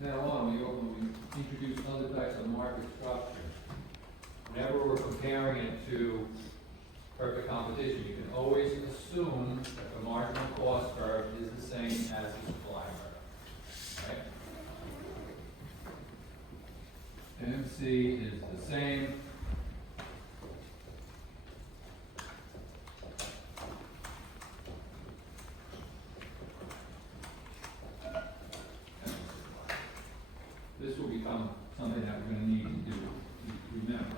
now on, we introduce other types of market structure. Whenever we're comparing it to perfect competition, you can always assume that the marginal cost curve is the same as the supply curve, right? MC is the same. This will become something that we're going to need to do, to remember.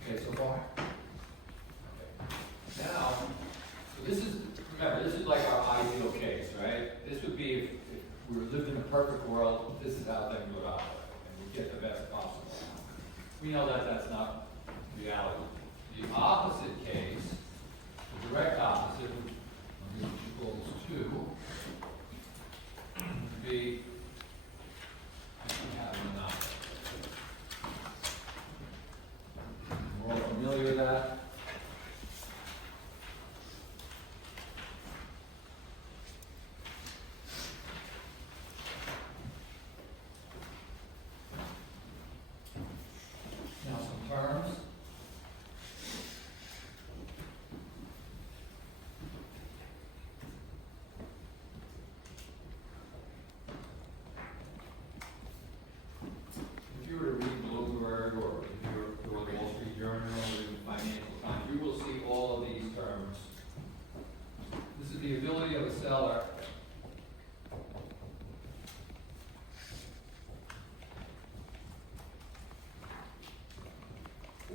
Okay, so far? Okay. Now, so this is, remember, this is like our ideal case, right? This would be if we were living in a perfect world, this is how things would operate, and we get the best possible. We know that that's not reality. The opposite case, the direct opposite, which equals 2, would be if we have a monopoly. We're all familiar with that. Now some terms. If you were to read Bloomberg or if you were the Wall Street Journal or the Financial Times, you will see all of these terms. This is the ability of a seller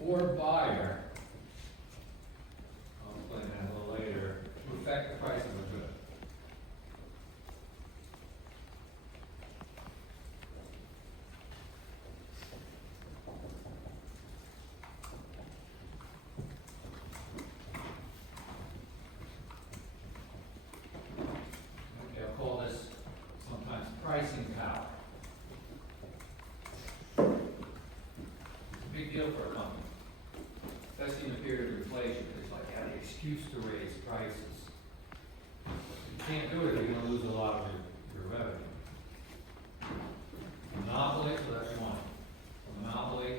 or buyer, I'll explain that a little later, to affect the price of a good. Okay, I'll call this sometimes pricing power. It's a big deal for a company, especially in a period of inflation. It's like, yeah, the excuse to raise prices. You can't do it, you're gonna lose a lot of your revenue. Monopoly, so that's one. A monopoly.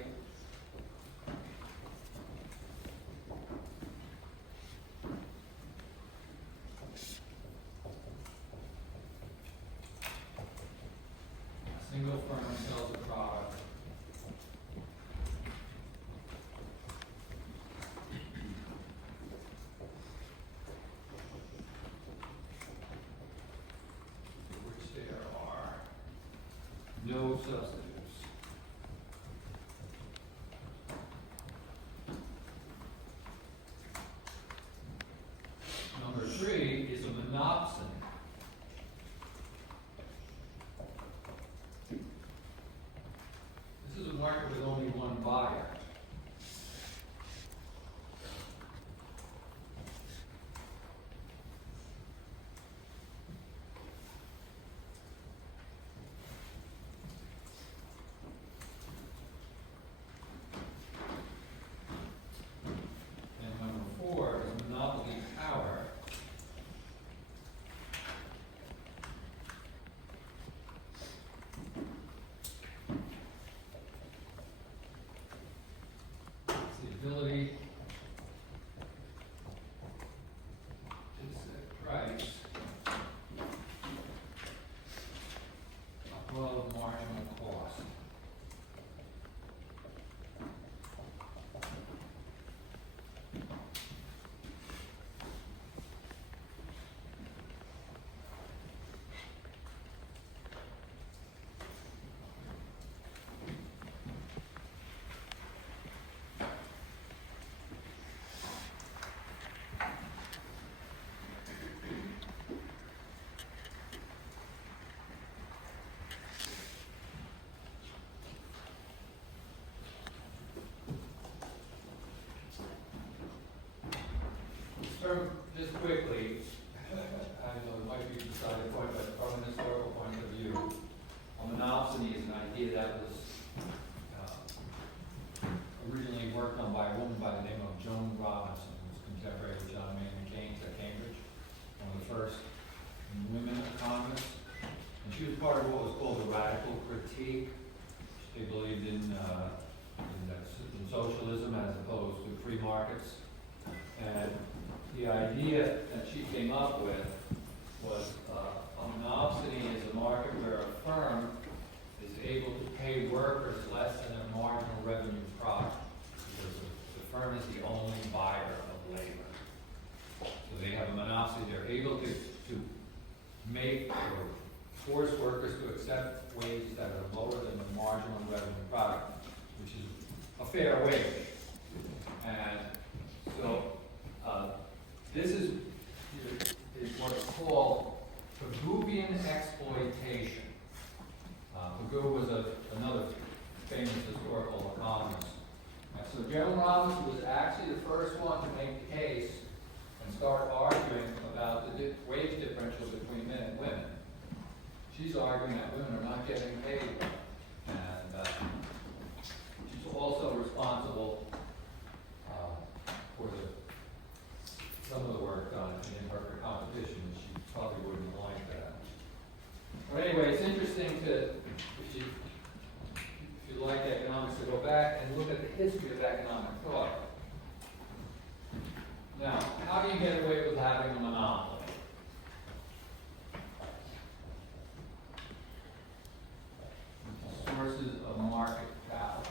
A single firm sells a product. For which there are no substitutes. Number 3 is a monopsony. This is a market with only one buyer. And number 4 is monopoly power. It's the ability to set price above marginal cost. Term, just quickly, I know it might be beside the point, but from an historical point of view, a monopsony is an idea that was originally worked on by a woman by the name of Joan Robinson, who was contemporary with John Maynard the idea that she came up with was a monopsony is a market where a firm is able to pay workers less than their marginal revenue product, because the firm is the only buyer of labor. So they have a monopsony. They're able to make or force workers to accept wages that are lower than the marginal revenue product, which is a fair wage. And so this is what's called Pagoovian exploitation. Pagoo was another famous historical economist. And so Joan Robinson was actually the first one to make the case and start arguing about the wage differential between men and women. She's arguing that women are not getting paid, and she's also responsible for some of the work done in imperfect competition. She probably wouldn't like that. But anyway, it's interesting to, if you like economics, to go back and look at the history of economic thought. Now, how do you get away with having a monopoly? Sources of market power.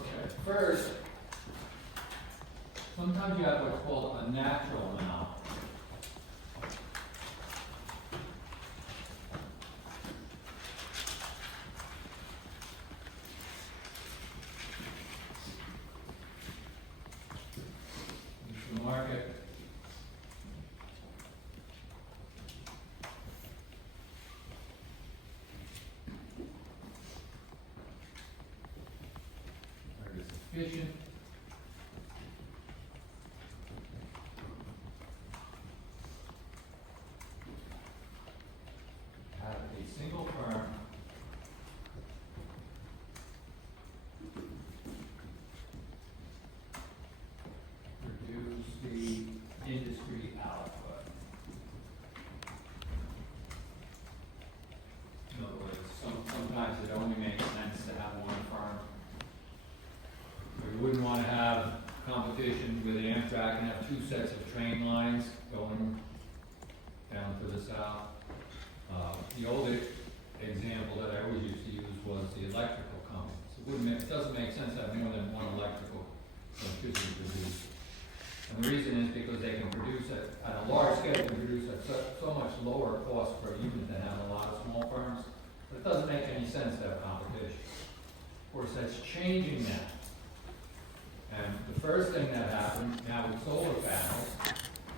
Okay, first, sometimes you have what's called a natural monopoly. The market where it is efficient, have a single firm produce the industry output. In other words, sometimes it only makes sense to have one firm. We wouldn't want to have competition with Amtrak and have two sets of train lines going down to the south. The old example that I always used to use was the electrical companies. It doesn't make sense to have more than one electricity produced. And the reason is because they can produce at a large scale, they can produce at so much lower cost per unit than have a lot of small firms. But it doesn't make any sense to have competition. Of course, that's changing that. And the first thing that happened now with solar panels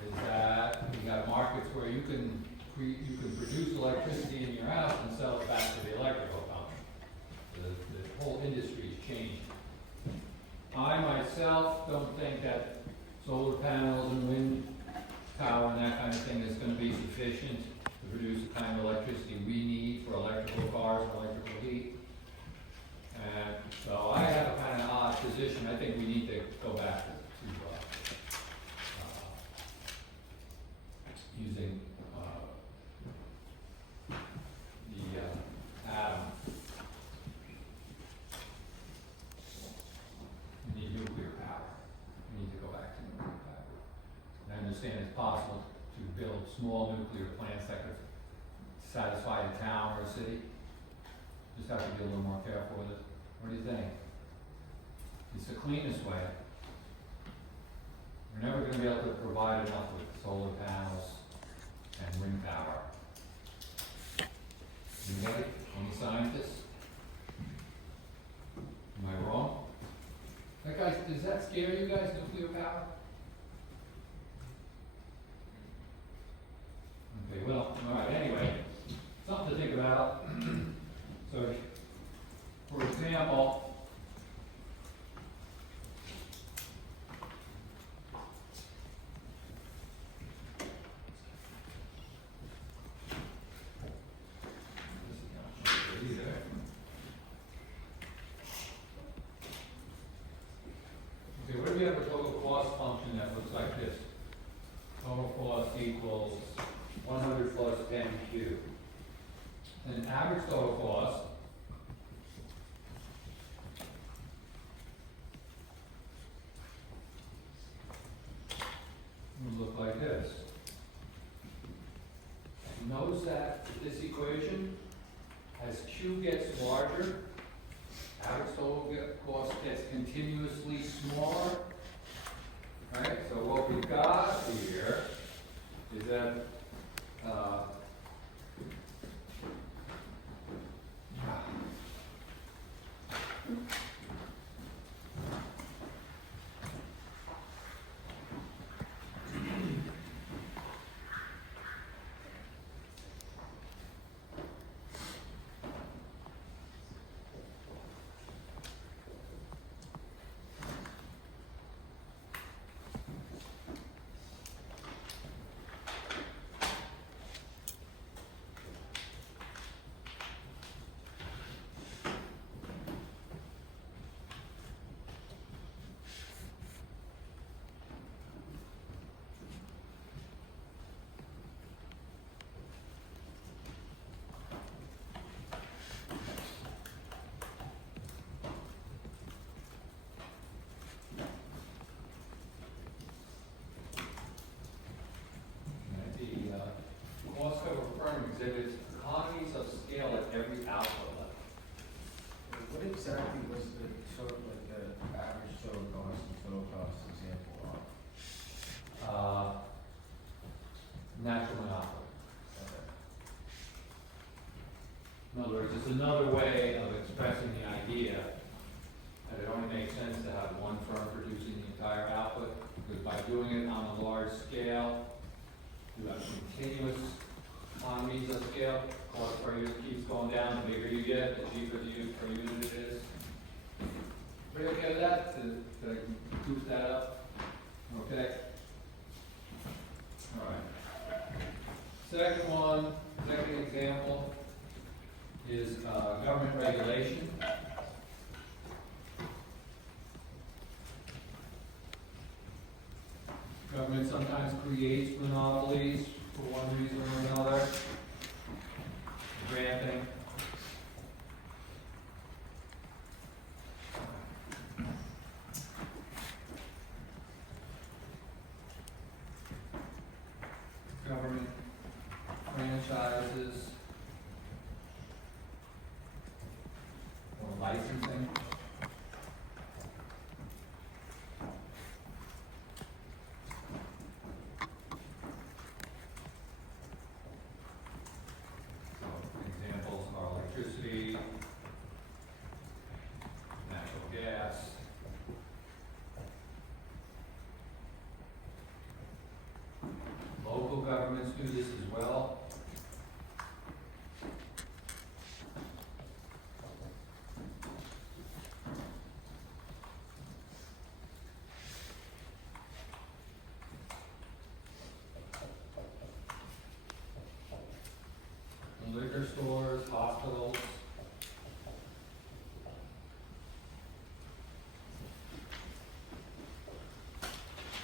is that we got markets where you can produce electricity in your house and sell it back to the electrical company. The whole industry is changing. I myself don't think that solar panels and wind power and that kind of thing is going to be sufficient to produce the kind of electricity we need for electrical cars and electrical heat. And so I have a kind of odd position. I think we need to go back to using the atom. We need nuclear power. We need to go back to nuclear power. And I understand it's possible to build small nuclear plants that could satisfy a town or a city. Just have to be a little more careful with it. What do you think? It's the cleanest way. We're never going to be able to provide enough with solar panels and wind power. Anybody? Any scientists? Am I wrong? Does that scare you guys, nuclear power? Okay, well, all right, anyway, something to think about. So, for example, okay, what do we have for total cost function? equals 100 plus 10 Q. Then average total cost would look like this. Notice that this equation, as Q gets larger, average total cost gets continuously smaller. Right? So what we've got here is that cost of a firm exhibits economies of scale at every output level. What exactly was the total, like the average total cost and total cost example of? Natural monopoly. Okay. In other words, it's another way of expressing the idea that it only makes sense to have one firm producing the entire output, because by doing it on a large scale, you have continuous economies of scale. Cost per unit keeps going down, the bigger you get, the cheaper per unit it is. Everybody okay with that? To goose that up? Okay? All right. Second example is government regulation. Government sometimes creates monopolies for one reason or another. Granting. Government franchises or licensing. Examples are electricity, natural gas. Local governments do this as well. Liquor stores, hospitals.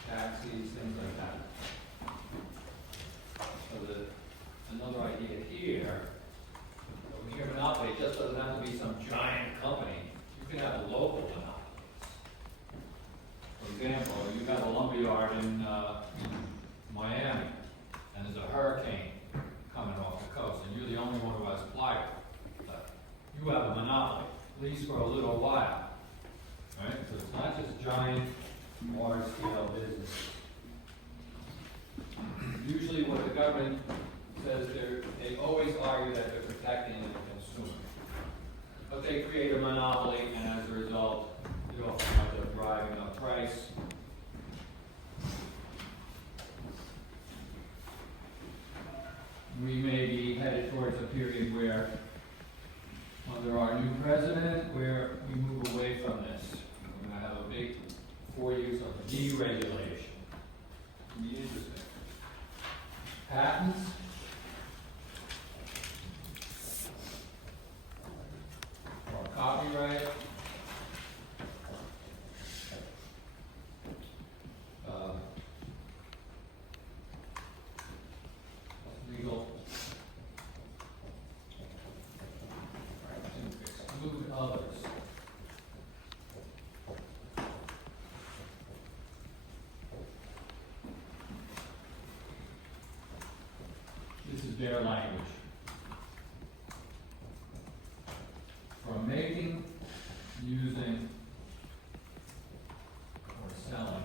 Taxis, things like that. So another idea here, when you have a monopoly, it just doesn't have to be some giant company. You can have local monopolies. For example, you have a lumberyard in Miami, and there's a hurricane coming off the coast, and you're the only one who has plywood. You have a monopoly, at least for a little while. Right? So it's not just giant, large-scale business. Usually what the government says, they always argue that they're protecting the consumer. But they create a monopoly, and as a result, they often end up driving up price. We may be headed towards a period where, under our new president, where we move away from this. We're going to have a big 4 years of deregulation. It'll be interesting. Patents. Or copyright. This is their language. From making, using, or selling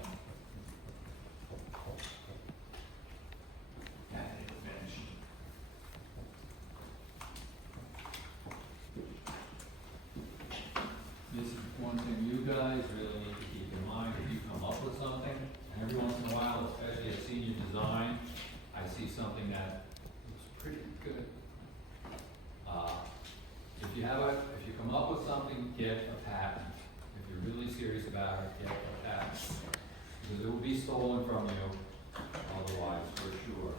an invention. This is one thing you guys really need to keep in mind. If you come up with something, and every once in a while, especially at senior design, I see something that looks pretty good. If you come up with something, get a patent. If you're really serious about it, get a patent. Because it will be stolen from you otherwise, for sure.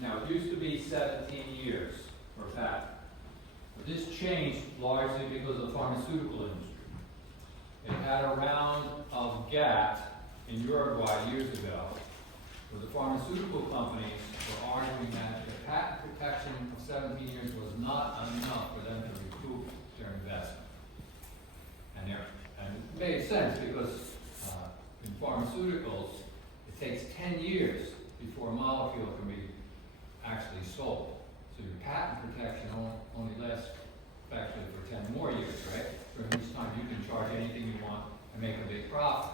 Now, it used to be 17 years for a patent. But this changed largely because of the pharmaceutical industry. It had a round of GATT in Uruguay years ago, where the pharmaceutical companies were arguing that the patent protection of 17 years was not enough for them to recoup their investment. And it made sense because in pharmaceuticals, it takes 10 years before a molecule can be actually sold. So your patent protection only lasts effectively for 10 more years, right? During which time you can charge anything you want and make a big profit.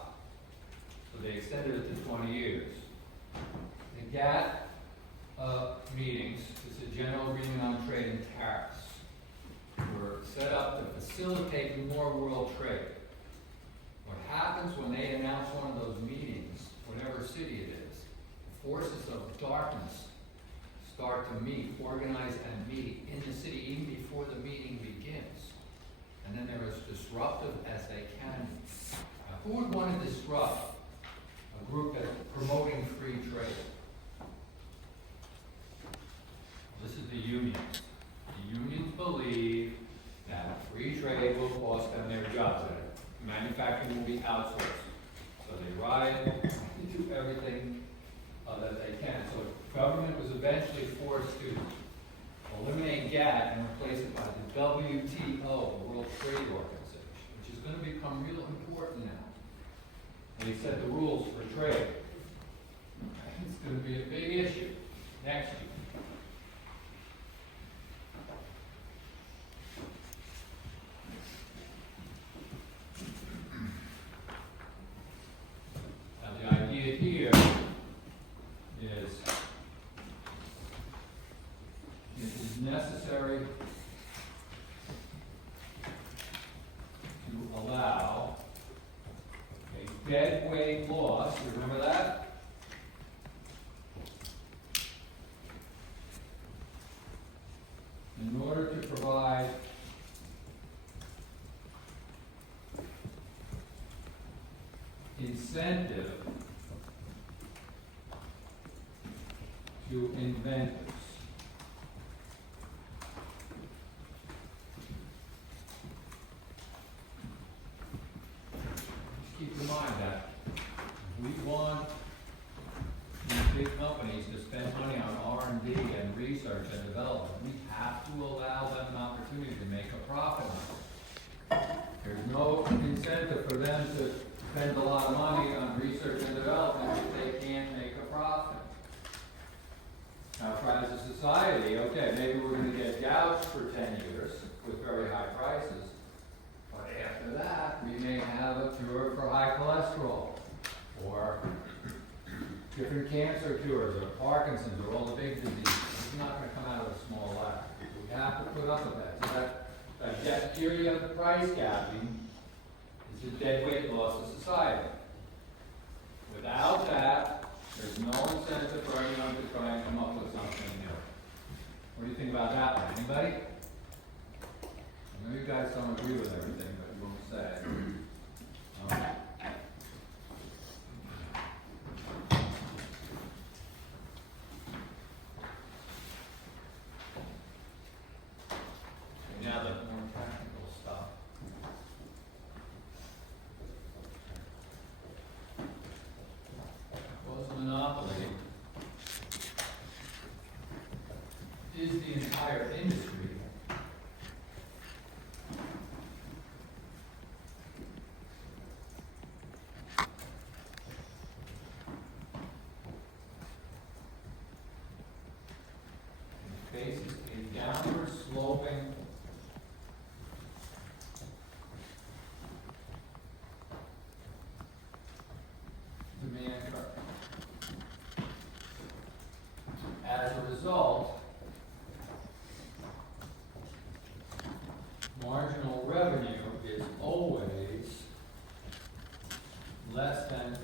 So they extended it to 20 years. The GATT meetings, it's a general agreement on trade and tariffs, were set up to facilitate more world trade. What happens when they announce one of those meetings, whatever city it is, the forces of darkness start to meet, organize and meet in the city even before the meeting begins. And then they're as disruptive as they can be. Now, who would want to disrupt a group that's promoting free trade? This is the unions. The unions believe that free trade will cost them their jobs. That manufacturing will be outsourced. So they ride and do everything that they can. So government was eventually forced to eliminate GATT and replace it by the WTO, the World Trade Organization, which is going to become real important now. They set the rules for trade. It's going to be a big issue next year. Now the idea here is it is necessary to allow a deadweight loss. You remember that? In order to provide incentive to inventors. Just keep in mind that we want these big companies to spend money on R&D and research and development. We have to allow them an opportunity to make a profit on it. There's no incentive for them to spend a lot of money on research and development if they can't make a profit. Now, as a society, okay, maybe we're going to get gouged for 10 years with very high prices, but after that, we may have a cure for high cholesterol, or different cancer cures, or Parkinson's, or all the big diseases. It's not going to come out of a small lab. We have to put up with that. So that theory of price capping is a deadweight loss to society. Without that, there's no incentive for anyone to try and come up with something new. What do you think about that one? Anybody? I know you guys don't agree with everything, but you won't say. Now the more technical stuff. Quasi-monopoly is the entire industry as a result, marginal revenue is always less than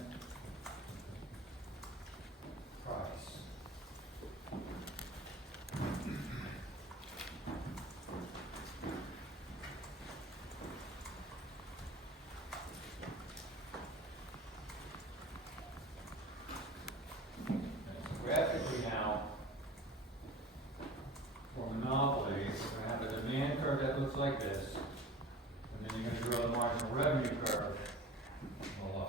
price. Okay, so graphically now, for monopolies, we have a demand curve that looks like this, and then you're going to draw the marginal revenue curve below.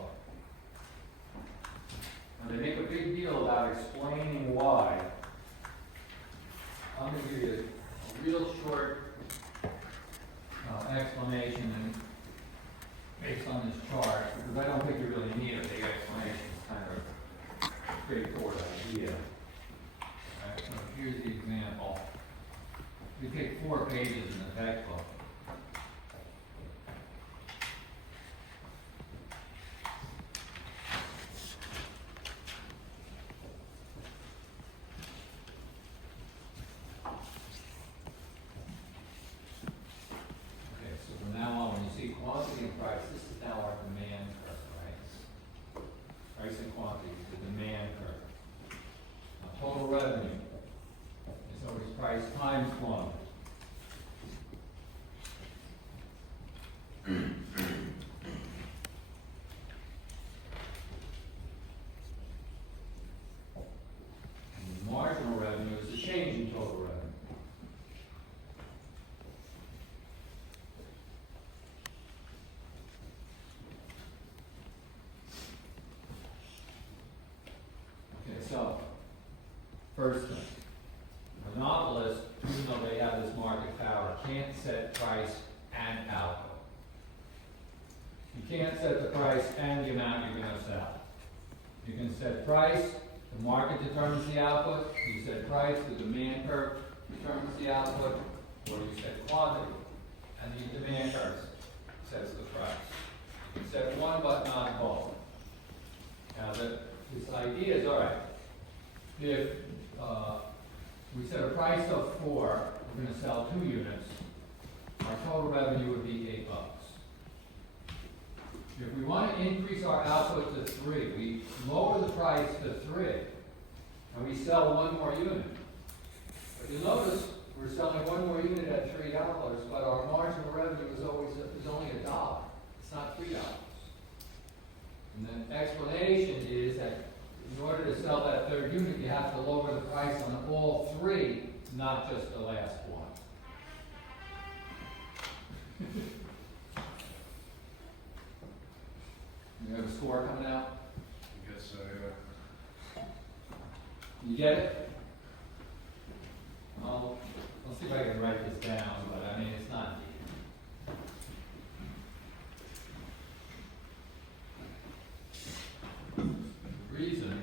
Now, they make a big deal about explaining why. I'm going to give you a real short explanation and based on this chart, because I don't think you really need a big explanation. It's kind of a straightforward idea. Alright, so here's the example. We take 4 pages in the textbook. Okay, so from now on, when you see quantity and price, this is now our demand curve, right? Price and quantity is the demand curve. Now, total revenue is always price times quantity. And marginal revenue is the change in total revenue. Okay, so, first thing, monopolists, even though they have this market power, can't set price and output. You can't set the price and the amount you're going to sell. You can set price, the market determines the output. You set price, the demand curve determines the output, or you set quantity, and the demand curve sets the price. You can set one but not both. Now, this idea is, all right, if we set a price of 4, we're going to sell 2 units, our total revenue would be $8. If we want to increase our output to 3, we lower the price to 3, and we sell 1 more unit. But you'll notice we're selling 1 more unit at $3, but our marginal revenue is only $1. It's not $3. And the explanation is that in order to sell that 3rd unit, you have to lower the price on all 3, not just the last one. You have a score coming out? I guess so, yeah. You get it? I'll see if I can write this down, but I mean, it's not deep. The reason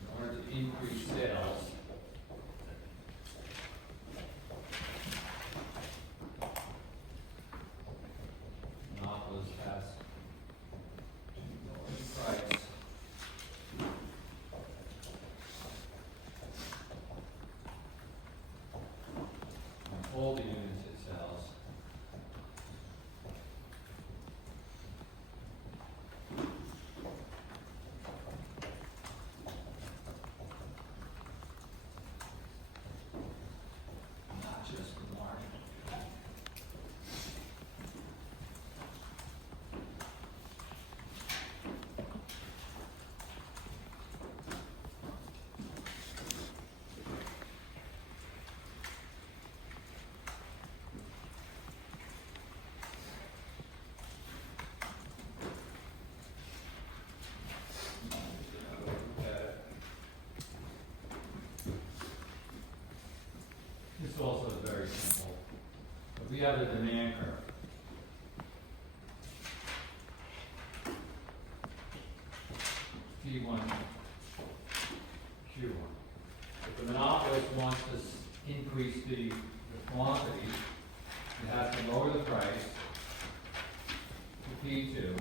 in order to increase sales, monopolists has to lower the price on all the units it sells. Not just the margin. This also is very simple. But we have the demand curve. P1, Q1. If the monopolist wants to increase the quantity, it has to lower the price P2,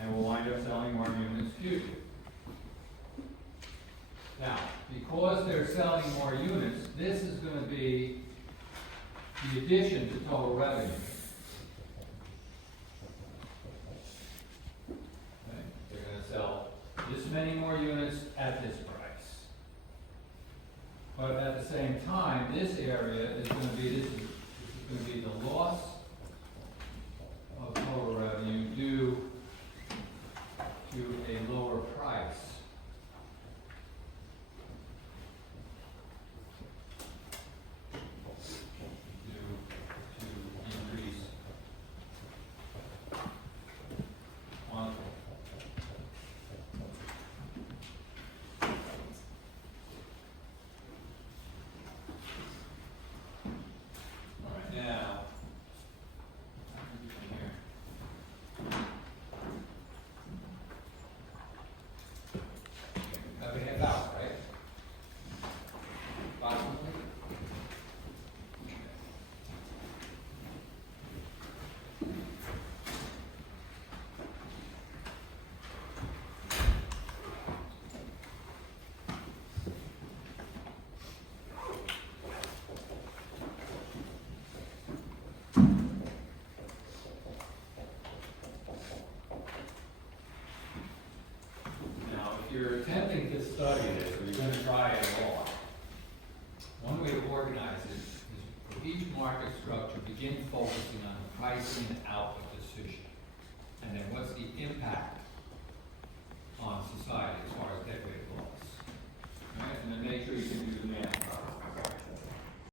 and we'll wind up selling more units Q2. Now, because they're selling more units, this is going to be the addition to total revenue. Okay? They're going to sell this many more units at this price. But at the same time, this area is going to be, this is going to be the loss of total revenue due to a lower price. Due to increase quantity. All right, now, here. Have a handout, right? Approximately? Now, if you're attempting to study this, or you're going to try it at all, one way to organize it is for each market structure, begin focusing on the pricing and output decision. And then what's the impact on society as far as debt rate loss? All right, and then make sure you can do the math.